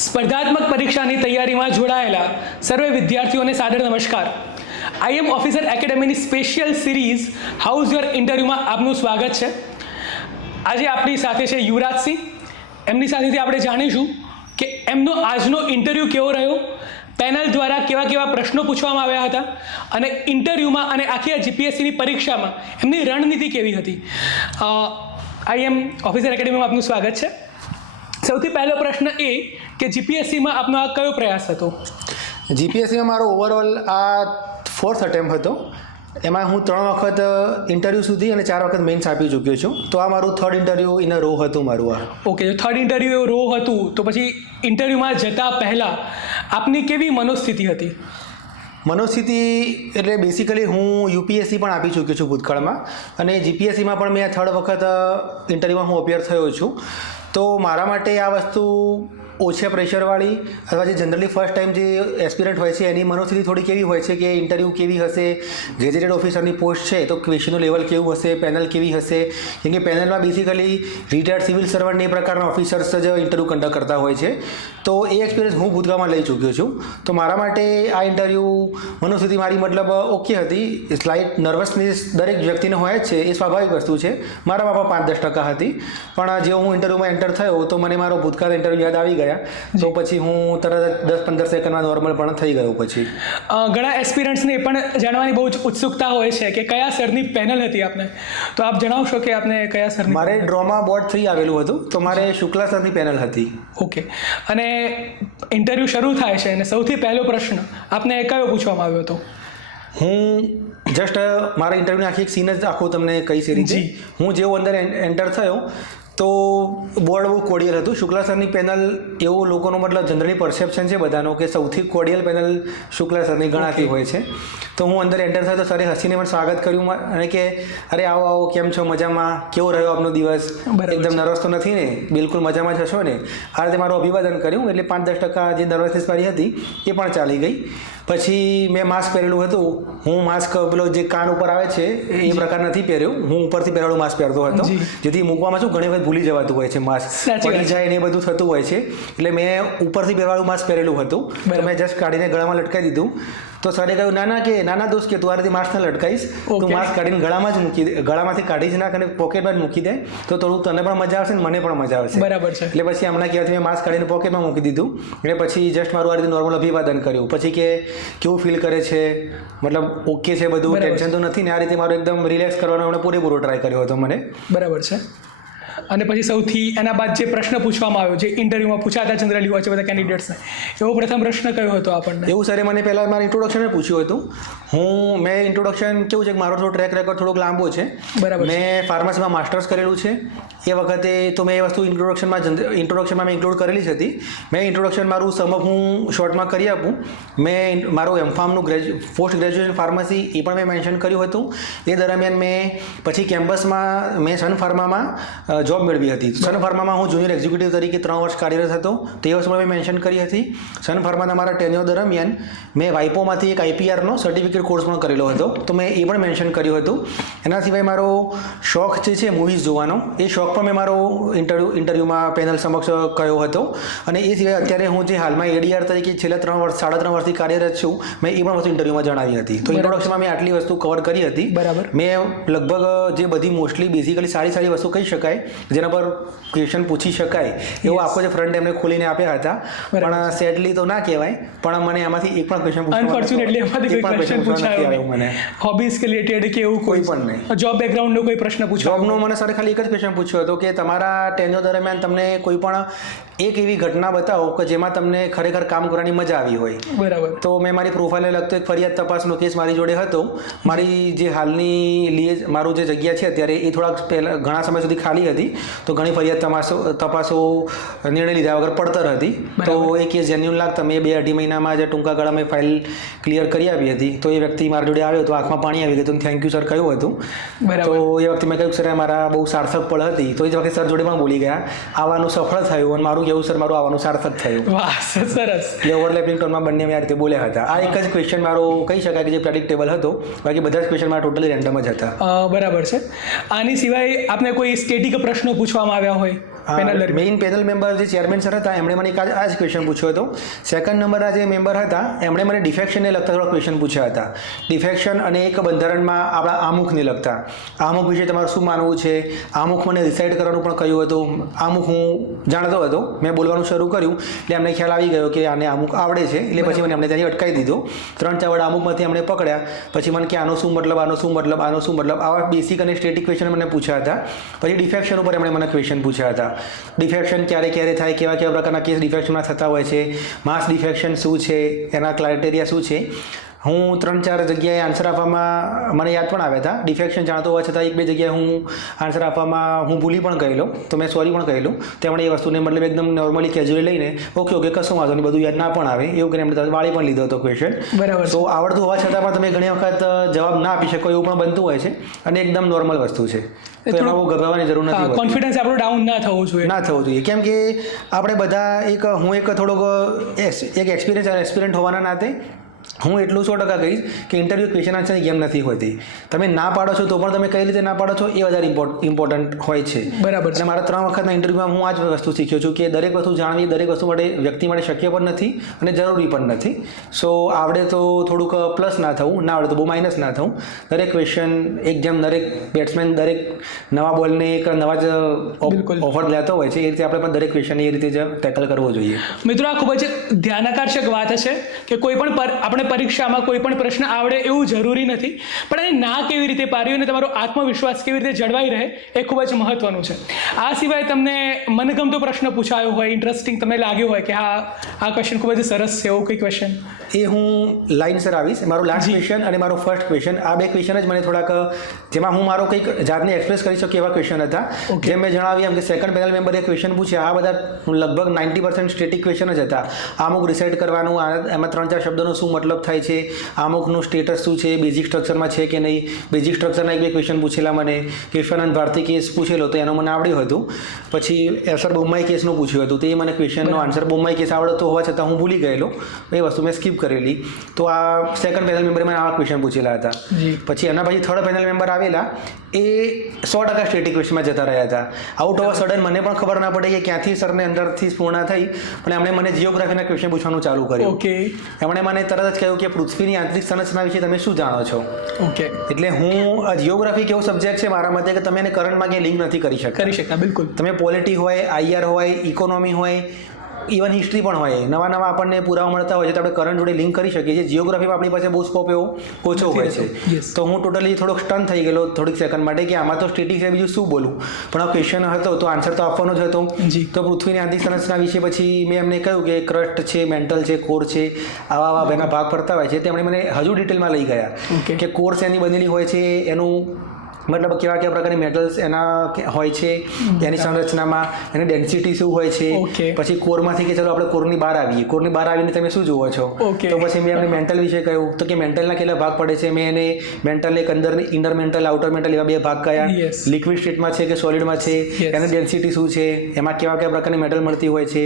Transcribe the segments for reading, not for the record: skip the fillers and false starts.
સ્પર્ધાત્મક પરીક્ષાની તૈયારીમાં જોડાયેલા સર્વે વિદ્યાર્થીઓને સાદર નમસ્કાર. IM ઓફિસર એકેડમીની સ્પેશિયલ સિરીઝ હાઉસ યોર ઇન્ટરવ્યૂમાં આપનું સ્વાગત છે. આજે આપણી સાથે છે યુવરાજસિંહ. એમની સાથેથી આપણે જાણીશું કે એમનો આજનો ઇન્ટરવ્યૂ કેવો રહ્યો, પેનલ દ્વારા કેવા કેવા પ્રશ્નો પૂછવામાં આવ્યા હતા અને ઇન્ટરવ્યૂમાં અને આખી આ જીપીએસસીની પરીક્ષામાં એમની રણનીતિ કેવી હતી. IM ઓફિસર એકેડમીમાં આપનું સ્વાગત છે. સૌથી પહેલો પ્રશ્ન એ કે જીપીએસસીમાં આપનો આ કયો પ્રયાસ હતો? જીપીએસસીમાં મારો ઓવરઓલ આ 4th અટેમ્પ હતો. એમાં હું 3 વખત ઇન્ટરવ્યૂ સુધી અને 4 વખત મેઇન્સ આપી ચૂક્યો છું. તો આ મારું 3rd interview in a row હતું મારું આ. ઓકે, જો 3rd ઇન્ટરવ્યૂ રો હતું તો પછી ઇન્ટરવ્યૂમાં જતા પહેલાં આપની કેવી મનોસ્થિતિ હતી? મનોસ્થિતિ એટલે બેસિકલી હું યુપીએસસી પણ આપી ચૂક્યો છું ભૂતકાળમાં, અને જીપીએસસીમાં પણ મેં 3rd વખત ઇન્ટરવ્યૂમાં હું અપિયર થયો છું. તો મારા માટે આ વસ્તુ ઓછા પ્રેશરવાળી અથવા જે જનરલી ફર્સ્ટ ટાઈમ જે એસ્પિરન્ટ હોય છે એની મનોસ્થિતિ થોડી કેવી હોય છે કે ઇન્ટરવ્યૂ કેવી હશે, ગેઝેટેડ ઓફિસરની પોસ્ટ છે તો ક્વેશ્ચનનું લેવલ કેવું હશે, પેનલ કેવી હશે. કેમ કે પેનલમાં બેસિકલી રિટાયર્ડ સિવિલ સર્વન્ટ એ પ્રકારના ઓફિસર્સ જ ઇન્ટરવ્યૂ કન્ડક્ટ કરતા હોય છે. તો એ એક્સપિરિયન્સ હું ભૂતકાળમાં લઈ ચૂક્યો છું. તો મારા માટે આ ઇન્ટરવ્યૂ મનોસ્થિતિ મારી મતલબ ઓકે હતી. સ્લાઇટ નર્વસનેસ દરેક વ્યક્તિને હોય જ છે, એ સ્વાભાવિક વસ્તુ છે. મારા બાપા 5-10% હતી, પણ જે હું ઇન્ટરવ્યૂમાં એન્ટર થયો તો મને મારો ભૂતકાળ ઇન્ટરવ્યૂ યાદ આવી ગયા. તો પછી હું તરત 10-15 સેકન્ડમાં નોર્મલ પણ થઈ ગયો. પછી ઘણા એસ્પિરન્ટ્સને એ પણ જાણવાની બહુ જ ઉત્સુકતા હોય છે કે કયા સરની પેનલ હતી આપને, તો આપ જણાવશો કે આપને કયા સરની? મારે ડ્રોમા બોર્ડ 3 આવેલું હતું, તો મારે શુક્લા સરની પેનલ હતી. ઓકે, અને ઇન્ટરવ્યૂ શરૂ થાય છે અને સૌથી પહેલો પ્રશ્ન આપને કયો પૂછવામાં આવ્યો હતો? હું જસ્ટ મારા ઇન્ટરવ્યૂની આખી એક સીન જ આખું તમને કહીશ એ રીતે. હું જેવો અંદર એન્ટર થયો તો બોર્ડ બહુ કોડિયલ હતું. શુક્લા સરની પેનલ એવું લોકોનો મતલબ જનરલી પરસેપ્શન છે બધાનો કે સૌથી કોડિયલ પેનલ શુક્લા સરની ગણાતી હોય છે. તો હું અંદર એન્ટર થયો તો સરે હસીને મને સ્વાગત કર્યું અને કે અરે આવો આવો, કેમ છો, મજામાં, કેવો રહ્યો આપનો દિવસ, એકદમ નર્વસ તો નથી ને, બિલકુલ મજામાં જ હશો ને. આ રીતે મારું અભિવાદન કર્યું. એટલે 5-10% જે નર્વસનેસ મારી હતી એ પણ ચાલી ગઈ. પછી મેં માસ્ક પહેરેલું હતું. હું માસ્ક પેલો જે કાન ઉપર આવે છે એ પ્રકાર નથી પહેર્યું. હું ઉપરથી પહેરેલું માસ્ક પહેરતો હતો, જેથી મૂકવામાં શું ઘણી વખત ભૂલી જવાતું હોય છે, માસ્ક પડી જાય ને એ બધું થતું હોય છે. એટલે મેં ઉપરથી પહેરવાળું માસ્ક પહેરેલું હતું. તો મેં જસ્ટ કાઢીને ગળામાં લટકાવી દીધું. તો સરે કહ્યું નાના દોસ્ત કે તું આ રીતે માસ્ક ના લટકાઈશ, તું માસ્ક કાઢીને ગળામાં જ મૂકી દે, ગળામાંથી કાઢી જ નાખ અને પોકેટમાં જ મૂકી દે, તો થોડું તને પણ મજા આવશે ને મને પણ મજા આવશે. બરાબર છે. એટલે પછી હમણાં કહેવાથી મેં માસ્ક કાઢીને પોકેટમાં મૂકી દીધું. એટલે પછી જસ્ટ મારું આ રીતે નોર્મલ અભિવાદન કર્યું. પછી કે કેવું ફીલ કરે છે, મતલબ ઓકે છે બધું, ટેન્શન તો નથી ને? આ રીતે મારું એકદમ રિલેક્સ કરવાનો એમણે પૂરેપૂરો ટ્રાય કર્યો હતો મને. બરાબર છે. અને પછી સૌથી એના બાદ જે પ્રશ્ન પૂછવામાં આવ્યો, જે ઇન્ટરવ્યૂમાં પૂછાતા જનરલી હોય છે બધા કેન્ડિડેટ્સને, એવો પ્રથમ પ્રશ્ન કયો હતો આપણને? એવું સરે મને પહેલાં મારું ઇન્ટ્રોડક્શન પૂછ્યું હતું. મેં ઇન્ટ્રોડક્શન કેવું છે કે મારો થોડો ટ્રેક રેકોર્ડ થોડોક લાંબો છે. બરાબર. મેં ફાર્મસીમાં માસ્ટર્સ કરેલું છે. એ વખતે તો મેં એ વસ્તુ ઇન્ટ્રોડક્શનમાં મેં ઇન્ક્લુડ કરેલી જ હતી. મેં ઇન્ટ્રોડક્શન મારું સમપ હું શોર્ટમાં કરી આપું. મેં મારું એમફાર્મનું પોસ્ટ ગ્રેજ્યુએશન ફાર્મસી એ પણ મેં મેન્શન કર્યું હતું. એ દરમિયાન મેં પછી કેમ્પસમાં મેં સન ફાર્મામાં જોબ મેળવી હતી. સન ફાર્મામાં હું જુનિયર એક્ઝિક્યુટિવ તરીકે 3 વર્ષ કાર્યરત હતો. તે વસ્તુ મેં મેન્શન કરી હતી. સન ફાર્માના મારા ટેન્યોર દરમિયાન મેં વાઇપોમાંથી એક આઈપીઆરનો સર્ટિફિકેટ કોર્સ પણ કરેલો હતો, તો મેં એ પણ મેન્શન કર્યું હતું. એના સિવાય મારો શોખ જે છે મૂવીઝ જોવાનો, એ શોખ પણ મેં મારો ઇન્ટરવ્યૂમાં પેનલ સમક્ષ કહ્યો હતો. અને એ સિવાય અત્યારે હું જે હાલમાં એડીઆર તરીકે છેલ્લા 3.5 વર્ષથી કાર્યરત છું, મેં એ પણ વસ્તુ ઇન્ટરવ્યૂમાં જણાવી હતી. તો ઇન્ટ્રોડક્શનમાં મેં આટલી વસ્તુ કવર કરી હતી. બરાબર. મેં લગભગ જે બધી મોસ્ટલી બેઝિકલી સારી વસ્તુ કહી શકાય, જેના પર ક્વેશ્ચન પૂછી શકાય એવો આખો જે ફ્રન્ટ એમને ખોલીને આપ્યા હતા. પણ સેડલી તો ના કહેવાય, પણ મને આમાંથી એક પણ ક્વેશ્ચન અનફોર્ચ્યુનેટલી એમાંથી કોઈ ક્વેશ્ચન પૂછાયો મને હોબીઝ કે રિલેટેડ કે એવું કોઈ પણ નહીં. જોબ બેકગ્રાઉન્ડનો કોઈ પ્રશ્ન પૂછ્યો? જોબનો મને સર ખાલી એક જ ક્વેશ્ચન પૂછ્યો હતો કે તમારા ટેન્યોર દરમિયાન તમને કોઈ પણ એક એવી ઘટના બતાવો કે જેમાં તમને ખરેખર કામ કરવાની મજા આવી હોય. બરાબર. તો મેં મારી પ્રોફાઇલને લગતો એક ફરિયાદ તપાસનો કેસ મારી જોડે હતો. મારી જે હાલની મારું જે જગ્યા છે અત્યારે એ થોડાક પહેલાં ઘણા સમય સુધી ખાલી હતી. તો ઘણી ફરિયાદ તપાસો નિર્ણય લીધા વગર પડતર હતી. તો એ કેસ જેન્યુન લાગતા મેં 2-2.5 મહિનામાં જે ટૂંકા ગાળામાં ફાઇલ ક્લિયર કરી આપી હતી. તો એ વ્યક્તિ મારા જોડે આવ્યો તો આંખમાં પાણી આવી ગયું, થેન્ક યુ સર કહ્યું હતું. તો એ વખતે મેં કહ્યું સર મારા બહુ સાર્થક પળ હતી. તો એ જ વખતે સર જોડે પણ બોલી ગયા, આવવાનું સફળ થયું અને મારું કેવું સર મારું આવવાનું સાર્થક થયું. વાહ, સરસ. એ ઓવરલેપિંગ ટોનમાં બંને મેં આ રીતે બોલ્યા હતા. આ એક જ ક્વેશ્ચન મારો કહી શકાય કે જે પ્રેડિક્ટેબલ હતો, બાકી બધા જ ક્વેશ્ચન મારા ટોટલી રેન્ડમ જ હતા. બરાબર છે. આની સિવાય આપને કોઈ સ્ટેટિક પ્રશ્નો પૂછવામાં આવ્યા હોય? મેઇન પેનલ મેમ્બર જે ચેરમેન સર હતા એમણે મને આ જ ક્વેશ્ચન પૂછ્યો હતો. સેકન્ડ નંબરના જે મેમ્બર હતા એમણે મને ડિફેક્શનને લગતા થોડા ક્વેશ્ચન પૂછ્યા હતા. ડિફેક્શન અને એક બંધારણમાં આપણા આમુખને લગતા આમુખ વિશે તમારું શું માનવું છે. આમુખ મને રિસાઇડ કરવાનું પણ કહ્યું હતું. આમુખ હું જાણતો હતો, મેં બોલવાનું શરૂ કર્યું એટલે એમને ખ્યાલ આવી ગયો કે આને આમુખ આવડે છે, એટલે પછી મને એમને ત્યાંથી અટકાવી દીધો. 3-4 વર્ડ આમુખમાંથી એમણે પકડ્યા. પછી મને કે આનો શું મતલબ, આનો શું મતલબ, આનો શું મતલબ, આવા બેસિક અને સ્ટેટિક ક્વેશ્ચન મને પૂછ્યા હતા. પછી ડિફેક્શન ઉપર એમણે મને ક્વેશ્ચન પૂછ્યા હતા. ડિફેક્શન ક્યારે ક્યારે થાય, કેવા કેવા પ્રકારના કેસ ડિફેક્શનમાં થતા હોય છે, માસ ડિફેક્શન શું છે, એના ક્રાઇટેરિયા શું છે. હું 3-4 જગ્યાએ આન્સર આપવામાં મને યાદ પણ આવ્યા હતા. ડિફેક્શન જાણતો હોવા છતાં 1-2 જગ્યાએ હું આન્સર આપવામાં હું ભૂલી પણ ગયેલો, તો મેં સોરી પણ કહેલું. તેમણે એ વસ્તુને મતલબ એકદમ નોર્મલી કેઝ્યુઅલી લઈને ઓકે કશું વાંધો નહીં, બધું યાદ ના પણ આવે એવું કરીને એમણે વાળી પણ લીધો હતો ક્વેશ્ચન. બરાબર. તો આવડતું હોવા છતાં પણ તમે ઘણી વખત જવાબ ના આપી શકો એવું પણ બનતું હોય છે, અને એકદમ નોર્મલ વસ્તુ છે. તો એમાં બહુ ગભરાવાની જરૂર નથી. કોન્ફિડન્સ આપણો ડાઉન ના થવું જોઈએ. કેમ કે આપણે બધા હું એક થોડોક એક્સપિરિયન્ટ હોવાના નાતે હું એટલું 100% કહીશ કે ઇન્ટરવ્યૂ ક્વેશ્ચન આન્સરની ગેમ નથી હોતી. તમે ના પાડો છો તો પણ તમે કઈ રીતે ના પાડો છો એ વધારે ઇમ્પોર્ટન્ટ હોય છે. બરાબર. અને મારા 3 વખતના ઇન્ટરવ્યૂમાં હું આ જ વસ્તુ શીખ્યો છું કે દરેક વસ્તુ જાણવી દરેક વસ્તુ માટે વ્યક્તિ માટે શક્ય પણ નથી અને જરૂરી પણ નથી. સો આવડે તો થોડુંક પ્લસ ના થવું, ના આવડે તો બહુ માઇનસ ના થવું. દરેક ક્વેશ્ચન એક જેમ દરેક બેટ્સમેન દરેક નવા બોલને એક નવા જ ઓફર લેતો હોય છે, એ રીતે આપણે પણ દરેક ક્વેશ્ચન એ રીતે જ ટેકલ કરવો જોઈએ. મિત્રો, આ ખૂબ જ ધ્યાનાકર્ષક વાત છે કે કોઈ પણ આપણે પરીક્ષામાં કોઈ પણ પ્રશ્ન આવડે એવું જરૂરી નથી, પણ એ ના કેવી રીતે પાડ્યું અને તમારો આત્મવિશ્વાસ કેવી રીતે જળવાઈ રહે એ ખૂબ જ મહત્વનું છે. આ સિવાય તમને મનગમતો પ્રશ્ન પૂછાયો હોય, ઇન્ટરેસ્ટિંગ તમને લાગ્યો હોય કે આ ક્વેશ્ચન ખૂબ જ સરસ છે, એવો કોઈ ક્વેશ્ચન? એ હું લાઇનસર આવીશ. મારો લાસ્ટ ક્વેશ્ચન અને મારો ફર્સ્ટ ક્વેશ્ચન, આ 2 ક્વેશ્ચન જ મને થોડાક જેમાં હું મારો કંઈક જાતને એક્સપ્રેસ કરી શકું એવા ક્વેશ્ચન હતા. જેમ મેં જણાવ્યું એમ કે સેકન્ડ પેનલ મેમ્બરે ક્વેશ્ચન પૂછ્યા, આ બધા લગભગ 90% સ્ટેટિક ક્વેશ્ચન જ હતા. અમુક રિસાઇડ કરવાનું, એમાં 3-4 શબ્દોનો શું મતલબ થાય છે, અમુકનું સ્ટેટસ શું છે, બેઝિક સ્ટ્રક્ચરમાં છે કે નહીં. બેઝિક સ્ટ્રક્ચરના 1-2 ક્વેશ્ચન પૂછેલા મને. કેશવાનંદ ભારતી કેસ પૂછેલો તો એનો મને આવડ્યું હતું. પછી એસર બોમ્માઈ કેસનું પૂછ્યું હતું, તો એ મને ક્વેશ્ચનનો આન્સર બોમ્માઈ કેસ આવડતો હોવા છતાં હું ભૂલી ગયેલો, એ વસ્તુ મેં સ્કીપ કરેલી. તો આ સેકન્ડ પેનલ મેમ્બરે મને આવા ક્વેશ્ચન પૂછેલા હતા. પછી એના પછી થર્ડ પેનલ મેમ્બર આવેલા, એ 100% સ્ટેટિક ક્વેશ્ચનમાં જતા રહ્યા હતા. આઉટ ઓફ સડન મને પણ ખબર ના પડે કે ક્યાંથી સરને અંદરથી પૂર્ણ થઈ, પણ એમણે મને જીઓગ્રાફીના ક્વેશ્ચન પૂછવાનું ચાલુ કર્યું. એમણે મને તરત જ કહ્યું કે પૃથ્વીની આંતરિક સંરચના વિશે તમે શું જાણો છો. એટલે હું જીઓગ્રાફી કેવો સબ્જેક્ટ છે મારા મતે કે તમે એને કરંટમાં ક્યાંય લિંક નથી કરી શકતા. બિલકુલ. તમે પોલિટી હોય, આઈઆર હોય, ઇકોનોમી હોય, ઇવન હિસ્ટ્રી પણ હોય, નવા આપણને પુરાવા મળતા હોય છે, તો આપણે કરંટ જોડે લિંક કરી શકીએ છીએ. જીઓગ્રાફીમાં આપણી પાસે બહુ સ્કોપ એવો ઓછો હોય છે. તો હું ટોટલી થોડોક સ્ટન થઈ ગયેલો થોડીક સેકન્ડ માટે કે આમાં તો સ્ટેટિક છે, બીજું શું બોલું. પણ આ ક્વેશ્ચન હતો તો આન્સર તો આપવાનો જ હતો. તો પૃથ્વીની આંતરિક સંરચના વિશે પછી મેં એમને કહ્યું કે ક્રસ્ટ છે, મેન્ટલ છે, કોર છે, આવા એના ભાગ પડતા હોય છે. તેમણે મને હજુ ડિટેલમાં લઈ ગયા કે કોર એની બનેલી હોય છે, એનું મતલબ કેવા કેવા પ્રકારની મેટલ્સ એના હોય છે, એની સંરચનામાં એની ડેન્સિટી શું હોય છે. પછી કોરમાંથી કે ચલો આપણે કોરની બહાર આવીએ, કોરની બહાર આવીને તમે શું જુઓ છો. તો પછી મેં એમને મેન્ટલ વિશે કહ્યું, તો કે મેન્ટલના કેટલા ભાગ પડે છે. મેં એને મેન્ટલ એક અંદર ઇનર મેન્ટલ, આઉટર મેન્ટલ એવા 2 ભાગ કયા, લિક્વિડ સ્ટેટમાં છે કે સોલિડમાં છે, એની ડેન્સિટી શું છે, એમાં કેવા કેવા પ્રકારની મેટલ મળતી હોય છે.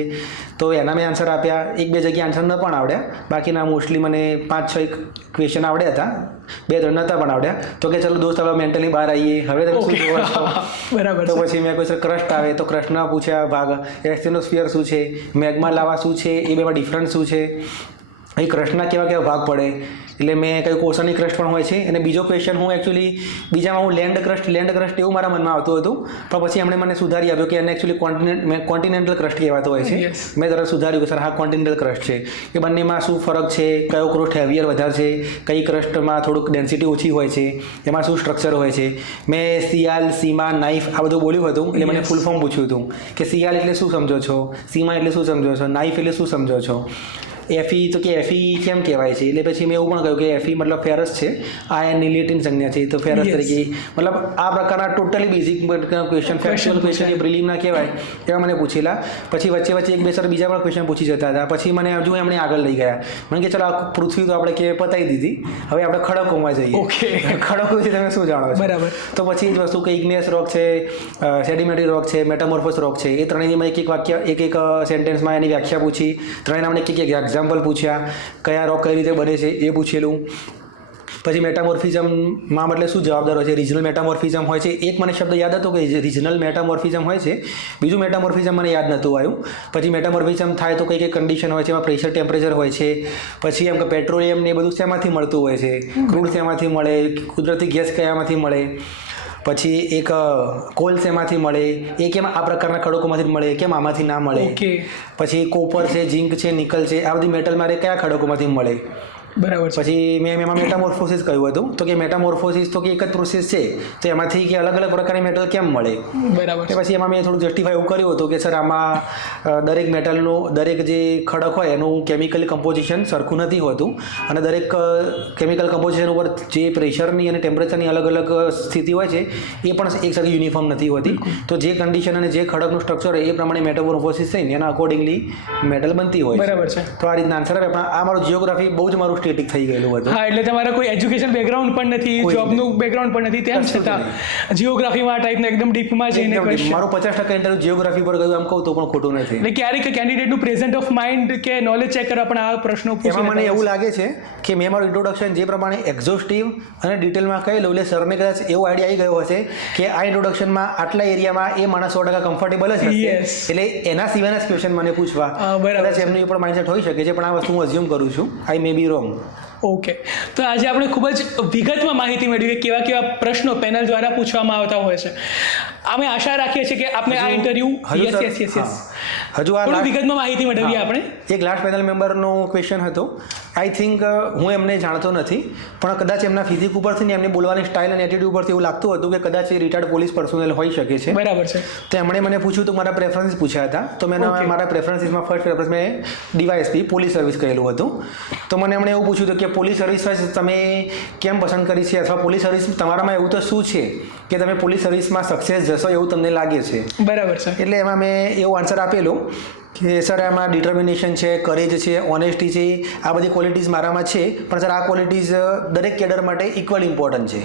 તો એના મેં આન્સર આપ્યા. 1-2 જગ્યાએ આન્સર ન પણ આવડ્યા, બાકીના મોસ્ટલી મને 5-6 ક્વેશ્ચન આવડ્યા હતા, 2-3 નહોતા પણ આવડ્યા. તો કે ચલો દોસ્ત હવે મેન્ટલી બહાર આવીએ, હવે તમે શું જોવો છો. બરાબર. તો પછી મેં કોઈ ક્રસ્ટ આવે તો ક્રસ્ટના પૂછ્યા ભાગ, એસ્ટેનોસ્ફિયર શું છે, મેગ્મા લાવા શું છે, એ બેમાં ડિફરન્સ શું છે, એ ક્રસ્ટના કેવા કેવા ભાગ પડે. એટલે મેં કહ્યું કોર્સની ક્રસ્ટ પણ હોય છે. અને બીજો ક્વેશ્ચન હું એકચ્યુઅલી બીજામાં હું લેન્ડ ક્રસ્ટ એવું મારા મનમાં આવતું હતું, પણ પછી એમણે મને સુધારી આપ્યો કે એને એકચ્યુઅલી કોન્ટિનેન્ટલ ક્રસ્ટ કહેવાતો હોય છે. મેં તરત સુધાર્યું કે સર હા કોન્ટિનેન્ટલ ક્રસ્ટ છે. એ બંનેમાં શું ફરક છે, કયો ક્રસ્ટ હેવિયર વધારે છે, કઈ ક્રસ્ટમાં થોડુંક ડેન્સિટી ઓછી હોય છે, એમાં શું સ્ટ્રક્ચર હોય છે. મેં સિયાલ, સીમા, નાઇફ આ બધું બોલ્યું હતું. એટલે મને ફૂલ ફોર્મ પૂછ્યું હતું કે સિયાલ એટલે શું સમજો છો, સીમા એટલે શું સમજો છો, નાઇફ એટલે શું સમજો છો, એફી તો કે એફી કેમ કહેવાય છે. એટલે પછી મેં એવું પણ કહ્યું કે એફી મતલબ ફેરસ છે, આયનની લેટિન સંજ્ઞા છે, તો ફેરસ તરીકે મતલબ આ પ્રકારના totally basic question, factual question એ પ્રિલિમના કહેવાય એવા મને પૂછેલા. પછી વચ્ચે 1-2 સર બીજા પણ ક્વેશ્ચન પૂછી જતા હતા. પછી મને હજુ એમણે આગળ લઈ ગયા. મને કે ચલો આ પૃથ્વી તો આપણે કે પતાવી દીધી, હવે આપણે ખડકોમાં જઈએ. ખડકો વિશે તમે શું જાણો છો. બરાબર. તો પછી એ જ વસ્તુ કે ઇગ્નિયસ રોક છે, સેડિમેન્ટરી રોક છે, મેટામોર્ફોસ રોક છે, એ ત્રણેયમાં એક વાક્ય એક સેન્ટેન્સમાં એની વ્યાખ્યા પૂછી. ત્રણેયના મને એક એક્ઝામ્પલ પૂછ્યા, કયા રોક કઈ રીતે બને છે એ પૂછેલું. પછી મેટામોર્ફિઝમમાં મતલબ શું જવાબદાર હોય છે, રિજનલ મેટામોર્ફિઝમ હોય છે. એક મને શબ્દ યાદ હતો કે રિજનલ મેટામોર્ફિઝમ હોય છે, બીજું મેટામોર્ફિઝમ મને યાદ નહોતું આવ્યું. પછી મેટામોર્ફિઝમ થાય તો કઈ કઈ કન્ડિશન હોય છે, એમાં પ્રેશર ટેમ્પરેચર હોય છે. પછી એમ કે પેટ્રોલિયમ ને એ બધું શેમાંથી મળતું હોય છે, ક્રૂડ શેમાંથી મળે, કુદરતી ગેસ કયામાંથી મળે, પછી એક કોલ શેમાંથી મળે, એ કેમ આ પ્રકારના ખડકોમાંથી મળે, કેમ આમાંથી ના મળે. પછી કોપર છે, ઝિંક છે, નિકલ છે, આ બધી મેટલ મારે કયા ખડકોમાંથી મળે. બરાબર. પછી મેં એમાં મેટામોર્ફોસિસ કહ્યું હતું તો કે મેટામોર્ફોસિસ તો કે એક જ પ્રોસેસ છે, તો એમાંથી કે અલગ અલગ પ્રકારની મેટલ કેમ મળે. બરાબર. પછી એમાં મેં થોડું જસ્ટિફાઈ એવું કર્યું હતું કે સર આમાં દરેક મેટલનું દરેક જે ખડક હોય એનું કેમિકલ કમ્પોઝિશન સરખું નથી હોતું, અને દરેક કેમિકલ કમ્પોઝિશન ઉપર જે પ્રેશરની અને ટેમ્પરેચરની અલગ અલગ સ્થિતિ હોય છે એ પણ એક સાથે યુનિફોર્મ નથી હોતી. તો જે કન્ડિશન અને જે ખડકનું સ્ટ્રક્ચર હોય એ પ્રમાણે મેટામોર્ફોસિસ થઈને એના અકોર્ડિંગલી મેટલ બનતી હોય. બરાબર છે. તો આ રીતના આન્સર આવે. પણ આ મારું જિયોગ્રાફી બહુ જ મારું સ્ટેટિક થઈ ગયેલું હતું. હા, એટલે તમારા કોઈ એજ્યુકેશન બેકગ્રાઉન્ડ પણ નથી, જોબનું બેકગ્રાઉન્ડ પણ નથી, તેમ છતાં જિયોગ્રાફીમાં ટાઈપના એકદમ ડીપમાં જઈને મારું 50% ઇન્ટરવ્યુ જિયોગ્રાફી પર ગયું આમ કહું તો પણ ખોટું નથી. એટલે ક્યારેક કેન્ડિડેટનું પ્રેઝન્ટ ઓફ માઇન્ડ કે નોલેજ ચેક કરવા પણ આ પ્રશ્નો પૂછે. એમાં મને એવું લાગે છે કે મેં મારું ઇન્ટ્રોડક્શન જે પ્રમાણે એક્ઝોસ્ટિવ અને ડિટેલમાં કહેલું, એટલે સરને કદાચ એવો આઈડિયા આવી ગયો હશે કે આ ઇન્ટ્રોડક્શનમાં આટલા એરિયામાં એ માણસ 100% કમ્ફર્ટેબલ જ હશે, એટલે એના સિવાયના જ ક્વેશ્ચન મને પૂછવા કદાચ એમનું એ પણ માઇન્ડસેટ હોઈ શકે છે. પણ આ વસ્તુ હું અઝ્યુમ કરું છું, આઈ મે બી રોંગ. ઓકે, તો આજે આપણે ખૂબ જ વિગતમાં માહિતી મેળવી કે કેવા કેવા પ્રશ્નો પેનલ દ્વારા પૂછવામાં આવતા હોય છે. અમે આશા રાખીએ છીએ કે આપણે આ ઇન્ટરવ્યુ હજુ આ વિગતમાં માહિતી મેળવીએ. આપણે એક લાસ્ટ પેનલ મેમ્બરનો ક્વેશ્ચન હતો. આઈ થિંક હું એમને જાણતો નથી, પણ કદાચ એમના ફિઝિક ઉપરથી એમની બોલવાની સ્ટાઇલ અને એટીટ્યુડ ઉપરથી એવું લાગતું હતું કે કદાચ એ રિટાયર્ડ પોલીસ પર્સોનલ હોઈ શકે છે. બરાબર છે. તો એમણે મને પૂછ્યું તો મારા પ્રેફરન્સીસ પૂછ્યા હતા. તો મેં મારા પ્રેફરન્સીસમાં ફર્સ્ટ પ્રેફરન્સ મેં ડીવાયએસપી પોલીસ સર્વિસ કહેલું હતું. તો મને એમણે એવું પૂછ્યું હતું કે પોલીસ સર્વિસ તમે કેમ પસંદ કરી છે, અથવા પોલીસ સર્વિસ તમારામાં એવું તો શું છે કે તમે પોલીસ સર્વિસમાં સક્સેસ જશો એવું તમને લાગે છે. બરાબર છે. એટલે એમાં મેં એવો આન્સર આપેલો કે સર આમાં ડિટર્મિનેશન છે, કરેજ છે, ઓનેસ્ટી છે, આ બધી ક્વોલિટીઝ મારામાં છે, પણ સર આ ક્વોલિટીઝ દરેક કેડર માટે ઇક્વલ ઇમ્પોર્ટન્ટ છે.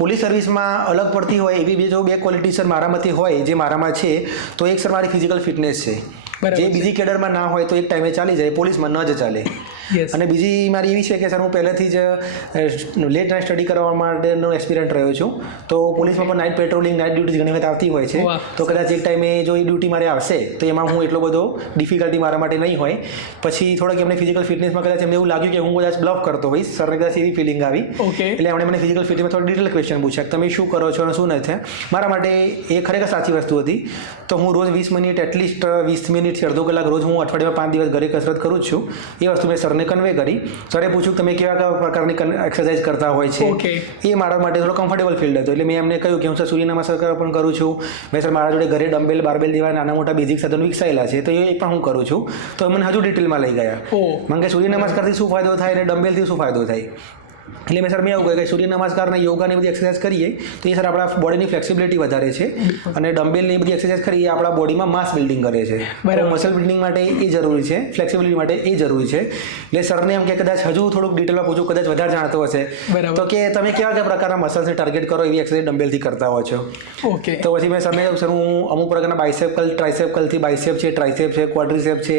પોલીસ સર્વિસમાં અલગ પડતી હોય એવી બીજો બે ક્વોલિટી સર મારામાંથી હોય જે મારામાં છે, તો એક સર મારી ફિઝિકલ ફિટનેસ છે, જે બીજી કેડરમાં ના હોય તો એક ટાઈમે ચાલી જાય, પોલીસમાં ન જ ચાલે. અને બીજી મારી એવી છે કે સર હું પહેલેથી જ લેટ નાઇટ સ્ટડી કરવા માટેનો એક્સપિરિયન્ટ રહ્યો છું. તો પોલીસમાં પણ નાઇટ પેટ્રોલિંગ, નાઇટ ડ્યુટી ઘણી વખત આવતી હોય છે. તો કદાચ એક ટાઈમે જો એ ડ્યુટી મારે આવશે તો એમાં હું એટલો બધો ડિફિકલ્ટી મારા માટે નહીં હોય. પછી થોડાક એમને ફિઝિકલ ફિટનેસમાં કદાચ એમને એવું લાગ્યું કે હું કદાચ બ્લફ કરતો હોઈશ, સરને કદાચ એવી ફિલિંગ આવી, એટલે એમણે મને ફિઝિકલ ફિટનેસમાં થોડા ડિટેલ ક્વેશ્ચન પૂછ્યા તમે શું કરો છો અને શું નથી. મારા માટે એ ખરેખર સાચી વસ્તુ હતી. તો હું રોજ 20 મિનિટ એટલીસ્ટ 20 મિનિટથી અડધો કલાક રોજ હું અઠવાડિયામાં 5 દિવસ ઘરે કસરત કરું જ છું. એ વસ્તુ મેં સરને કન્વે કરી. સરે પૂછ્યું તમે કેવા કેવા પ્રકારની એક્સરસાઇઝ કરતા હોય છે. એ મારા માટે થોડો કમ્ફર્ટેબલ ફીલ્ડ હતો. એટલે મેં એમને કહ્યું કે હું સર સૂર્ય નમસ્કાર પણ કરું છું. મેં સર મારા જોડે ઘરે ડમ્બેલ બારબેલ જેવા નાના મોટા બેઝિક સાધનો વિકસાયેલા છે, તો એ પણ હું કરું છું. તો મને હજુ ડિટેલમાં લઈ ગયા. મને કે સૂર્ય નમસ્કારથી શું ફાયદો થાય અને ડમ્બેલથી શું ફાયદો થાય. એટલે મેં સર મેં એવું કહ્યું કે સૂર્ય નમસ્કાર અને યોગાની બધી એક્સરસાઇઝ કરીએ તો એ સર આપણા બોડીની ફ્લેક્સિબિલિટી વધારે છે, અને ડમ્બેલની બધી એક્સરસાઇઝ કરીએ આપણા બોડીમાં માસ બિલ્ડિંગ કરે છે. મસલ બિલ્ડિંગ માટે એ જરૂરી છે, ફ્લેક્સિબિલિટી માટે એ જરૂરી છે. એટલે સરને એમ કે કદાચ હજુ થોડુંક ડિટેલમાં પૂછું, કદાચ વધારે જાણતો હશે તો કે તમે કેવા કેવા પ્રકારના મસલ્સને ટાર્ગેટ કરો એવી એક્સરસાઇઝ ડમ્બેલથી કરતા હો છો. તો પછી મેં સરને સર હું અમુક પ્રકારના બાયસેપ કલ, ટ્રાઇસેપ કલથી બાયસેપ છે, ટ્રાઇસેપ છે, ક્વાડ્રિસેપ છે,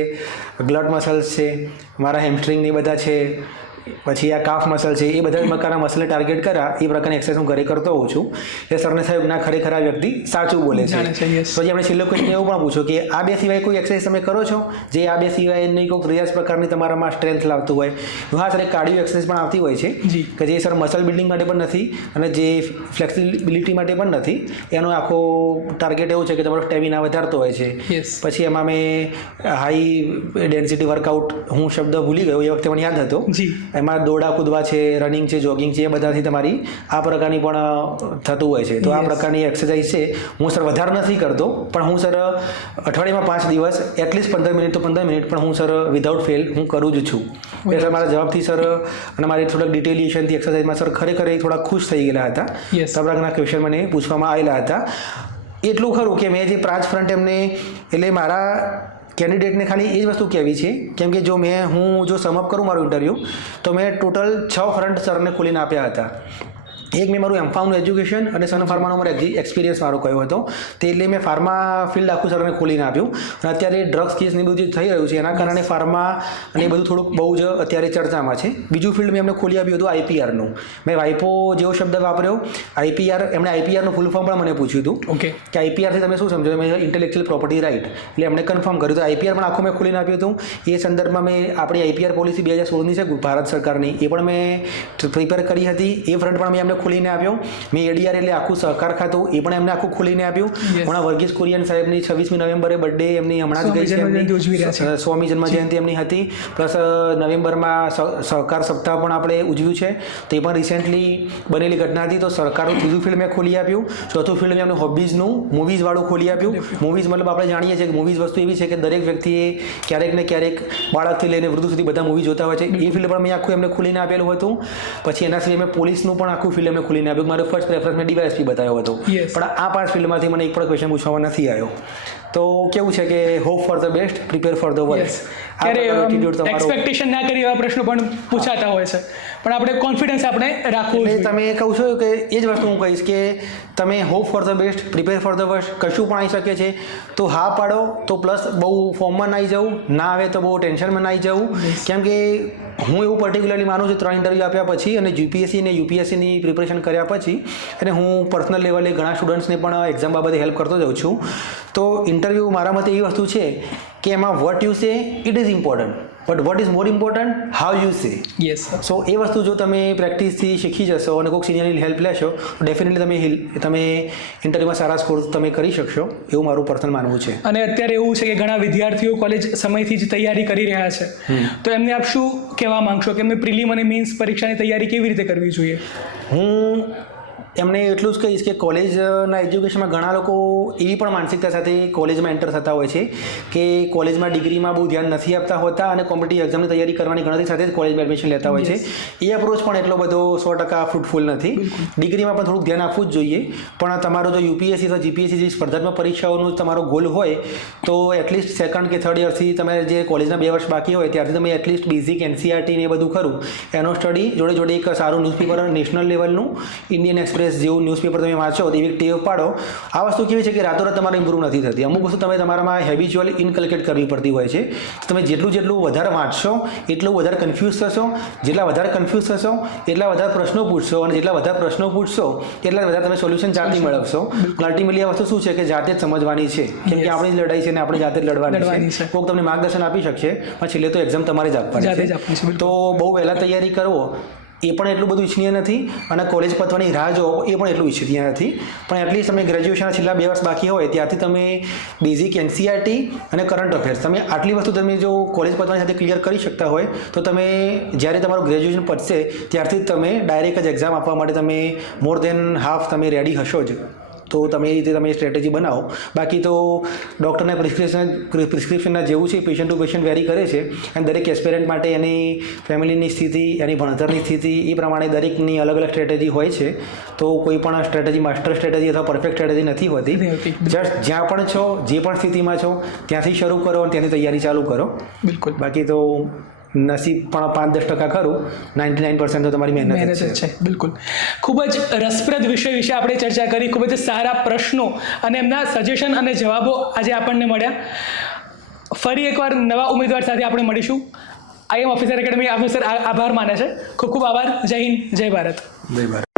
ગ્લટ મસલ્સ છે, મારા હેમસ્ટ્રિંગ એ બધા છે, પછી આ કાફ મસલ છે, એ બધા પ્રકારના મસલને ટાર્ગેટ કર્યા એ પ્રકારની એક્સરસાઇઝ હું ઘરે કરતો હોઉં છું. એટલે સરને સાહેબ ના ખરેખર આ વ્યક્તિ સાચું બોલે છે. પછી આપણે છેલ્લો ક્વેશ્ચન એવું પણ પૂછો કે આ બે સિવાય કોઈ એક્સરસાઇઝ તમે કરો છો જે આ બે સિવાયની કોઈ પ્રયાસ પ્રકારની તમારામાં સ્ટ્રેન્થ લાવતું હોય. હા સર, એક કાર્ડિયો એક્સરસાઇઝ પણ આવતી હોય છે કે જે સર મસલ બિલ્ડિંગ માટે પણ નથી અને જે ફ્લેક્સિબિલિટી માટે પણ નથી. એનો આખો ટાર્ગેટ એવું છે કે તમારો સ્ટેમિના વધારતો હોય છે. પછી એમાં મેં હાઈ ડેન્સિટી વર્કઆઉટ, હું શબ્દ ભૂલી ગયો, એ વખતે મને યાદ હતો. એમાં દોડા કૂદવા છે, રનિંગ છે, જોગિંગ છે, એ બધાથી તમારી આ પ્રકારની પણ થતું હોય છે. તો આ પ્રકારની એક્સરસાઇઝ છે હું સર વધારે નથી કરતો, પણ હું સર અઠવાડિયામાં 5 દિવસ એટલીસ્ટ 15 મિનિટ તો 15 મિનિટ પણ હું સર વિધાઉટ ફેલ હું કરું જ છું. એટલે મારા જવાબથી સર અને મારી થોડાક ડિટેલિએશનથી એક્સરસાઇઝમાં સર ખરેખર એ થોડા ખુશ થઈ ગયેલા હતા. આ પ્રકારના ક્વેશ્ચન મને પૂછવામાં આવેલા હતા. એટલું ખરું કે મેં જે પ્રાંચ ફ્રન્ટ એમને, એટલે મારા કેન્ડિડેટને ખાલી એ જ વસ્તુ કહેવી છે, કેમ કે જો હું સમઅપ કરું મારું ઇન્ટરવ્યૂ તો મેં ટોટલ 6 ફ્રન્ટ સરને ખોલીને આપ્યા હતા. એક મેં મારું એમફાર્મનું એજ્યુકેશન અને સન ફાર્માનો મારો એક્સપિરિયન્સ મારો કયો હતો તે એટલે મેં ફાર્મા ફિલ્ડ આખું સર મેં ખોલીને આપ્યું અને અત્યારે ડ્રગ્સ કેસ ને બધું જે થઈ રહ્યું છે એના કારણે ફાર્મા અને એ બધું થોડુંક બહુ જ અત્યારે ચર્ચામાં છે. બીજું ફિલ્ડ મેં એમને ખોલી આપ્યું હતું આઈપીઆરનું. મેં વાઇપો જેવો શબ્દ વાપર્યો. આઈપીઆર એમણે આઈપીઆરનું ફૂલ ફોર્મ પણ મને પૂછ્યું હતું ઓકે કે આઈપીઆરથી તમે શું સમજો. મેં ઇન્ટેલેક્ચ્યુઅલ પ્રોપર્ટી રાઇટ એટલે એમણે કન્ફર્મ કર્યું હતું. આઈપીઆર પણ આખું મેં ખોલીને આપ્યું હતું. એ સંદર્ભમાં મેં આપણી આઈપીઆર પોલિસી 2016ની છે ભારત સરકારની, એ પણ મેં પ્રિપેર કરી હતી. એ ફ્રન્ટ પણ મેં એમને ખોલીને આપ્યો. મેં એડીઆર એટલે આખું સહકાર ખાતું એ પણ એમને આખું ખોલીને આપ્યું. હમણાં વર્ગીસ કુરિયન સાહેબની 26મી નવેમ્બરે બર્થડે એમની હમણાં જ ગઈ છે. એમની 100મી જન્મ જયંતિ એમની હતી. પ્લસ નવેમ્બરમાં સહકાર સપ્તાહ પણ આપણે ઉજવ્યું છે. તે પણ રિસેન્ટલી બનેલી ઘટના હતી. તો સરકારનું ત્રીજું ફિલ્ડ મેં ખોલી આપ્યું. ચોથું ફિલ્ડ મેં એમનું હોબીઝનું મૂવીઝવાળું ખોલી આપ્યું. મૂવીઝ મતલબ આપણે જાણીએ છીએ કે મૂવીઝ વસ્તુ એવી છે કે દરેક વ્યક્તિએ ક્યારેક ને ક્યારેક બાળકથી લઈને વૃદ્ધ સુધી બધા મૂવી જોતા હોય છે. એ ફિલ્ડ પણ મેં આખું એમને ખોલીને આપેલું હતું. પછી એના સિવાય મેં પોલીસનું પણ આખું ફિલ્ડ એમને ખોલીને આપ્યું. મારો ફર્સ્ટ પ્રેફરન્સ મેં ડીવાયએસપી બતાવ્યો હતો. પણ આ 5 ફિલ્ડમાંથી મને એક પણ ક્વેશ્ચન પૂછવામાં નથી આવ્યો. તો કેવું છે કે hope for the best, prepare for the worst. Expectation ના કરી એવા પ્રશ્નો પણ પૂછાતા હોય છે, પણ આપણે કોન્ફિડન્સ આપણે રાખવું જોઈએ. તમે કહું છો કે એ જ વસ્તુ હું કહીશ કે તમે hope for the best, prepare for the worst. કશું પણ આવી શકે છે તો હા પાડો. તો પ્લસ બહુ ફોર્મમાં ના આવી જવું, ના આવે તો બહુ ટેન્શનમાં ના આવી જવું. કેમ કે હું એવું પર્ટિક્યુલરલી માનું છું 3 ઇન્ટરવ્યૂ આપ્યા પછી અને જીપીએસસી અને યુપીએસસીની પ્રિપરેશન કર્યા પછી અને હું પર્સનલ લેવલે ઘણા સ્ટુડન્ટ્સને પણ એક્ઝામ બાબતે હેલ્પ કરતો જાઉં છું. તો ઇન્ટરવ્યૂ મારા મતે એવી વસ્તુ છે કે એમાં what you say it is important, but what is more important how you say. Yes. So એ વસ્તુ જો તમે પ્રેક્ટિસથી શીખી જશો અને કોઈક સિનિયરની હેલ્પ લેશો તો ડેફિનેટલી તમે ઇન્ટરવ્યૂમાં સારા સ્કોર તમે કરી શકશો, એવું મારું પર્સનલ માનવું છે. અને અત્યારે એવું છે કે ઘણા વિદ્યાર્થીઓ કોલેજ સમયથી જ તૈયારી કરી રહ્યા છે, તો એમને આપ શું કહેવા માંગશો કે એમને પ્રિલિમ અને મેન્સ પરીક્ષાની તૈયારી કેવી રીતે કરવી જોઈએ? હું એમને એટલું જ કહીશ કે કોલેજના એજ્યુકેશનમાં ઘણા લોકો એવી પણ માનસિકતા સાથે કોલેજમાં એન્ટર થતા હોય છે કે કોલેજમાં ડિગ્રીમાં બહુ ધ્યાન નથી આપતા હોતા અને કોમ્પિટિટિવ એક્ઝામની તૈયારી કરવાની ગણતરી સાથે જ કોલેજમાં એડમિશન લેતા હોય છે. એ અપ્રોચ પણ એટલો બધો 100% ફ્રૂટફુલ નથી. ડિગ્રીમાં પણ થોડુંક ધ્યાન આપવું જ જોઈએ. પણ તમારો જો યુપીએસસી અથવા જીપીએસસી જેવી સ્પર્ધાત્મક પરીક્ષાઓનો તમારો ગોલ હોય તો એટલીસ્ટ સેકન્ડ કે થર્ડ યરથી તમે જે કોલેજના 2 વર્ષ બાકી હોય ત્યારથી તમે એટલીસ્ટ બેઝિક એનસીઆરટી ને એ બધું ખરું એનો સ્ટડી જોડે જોડે એક સારું ન્યૂઝપેપર નેશનલ લેવલનું ઇન્ડિયન એક્સપ્રેસ જેવું ન્યૂઝપેપર તમે વાંચો તેવી ટેવ પાડો. આ વસ્તુ કેવી છે કે રાતોરાત તમારે ઇમ્પ્રૂવ નથી થતી. અમુક વસ્તુ તમે તમારામાં હેબિચ્યુઅલી ઇનકલ્કેટ કરવી પડતી હોય છે. તમે જેટલું વધારે વાંચશો એટલું વધારે કન્ફ્યુઝ થશો. જેટલા વધારે કન્ફ્યુઝ થશો એટલા વધારે પ્રશ્નો પૂછશો અને જેટલા વધારે પ્રશ્નો પૂછશો એટલા વધારે તમે સોલ્યુશન જાતે મેળવશો. અલ્ટિમેટલી આ વસ્તુ શું છે કે જાતે જ સમજવાની છે, કેમ કે આપણી જ લડાઈ છે અને આપણે જાતે જ લડવાની છે. કોઈક તમને માર્ગદર્શન આપી શકશે પણ છેલ્લે તો એક્ઝામ તમારે જ આપવાની છે. તો બહુ વહેલા તૈયારી કરવો એ પણ એટલું બધું ઈચ્છનીય નથી અને કોલેજ પતવાની રાહ જોવો એ પણ એટલું ઈચ્છનીય નથી. પણ એટલીસ્ટ તમે ગ્રેજ્યુએશનના છેલ્લા 2 વર્ષ બાકી હોય ત્યારથી તમે બેઝિક એનસીઆરટી અને કરંટ અફેર્સ તમે આટલી વસ્તુ તમે જો કોલેજ પતવાની સાથે ક્લિયર કરી શકતા હોય તો તમે જ્યારે તમારું ગ્રેજ્યુએશન પતશે ત્યારથી જ તમે ડાયરેક્ટ જ એક્ઝામ આપવા માટે તમે મોર દેન હાફ તમે રેડી હશો જ. તો તમે એ રીતે તમે સ્ટ્રેટેજી બનાવો. બાકી તો ડૉક્ટરના પ્રિસ્ક્રિપ્શનના જેવું છે પેશન્ટ ટુ પેશન્ટ વેરી કરે છે અને દરેક એસ્પિરન્ટ માટે એની ફેમિલીની સ્થિતિ, એની ભણતરની સ્થિતિ એ પ્રમાણે દરેકની અલગ અલગ સ્ટ્રેટેજી હોય છે. તો કોઈ પણ સ્ટ્રેટેજી માસ્ટર સ્ટ્રેટેજી અથવા પરફેક્ટ સ્ટ્રેટેજી નથી હોતી. જસ્ટ જ્યાં પણ છો, જે પણ સ્થિતિમાં છો ત્યાંથી શરૂ કરો અને ત્યાંની તૈયારી ચાલુ કરો. બિલકુલ. બાકી તો નસીબ પણ 5-10% ખરું, 99% તો તમારી મહેનત છે. બિલકુલ. ખૂબ જ રસપ્રદ વિષય વિશે આપણે ચર્ચા કરી. ખૂબ જ સારા પ્રશ્નો અને એમના સજેશન અને જવાબો આજે આપણને મળ્યા. ફરી એકવાર નવા ઉમેદવાર સાથે આપણે મળીશું. IAM ઓફિસર એકેડમી આપનો સર આભાર માને છે. ખૂબ ખૂબ આભાર. જય હિન્દ, જય ભારત. જય ભારત.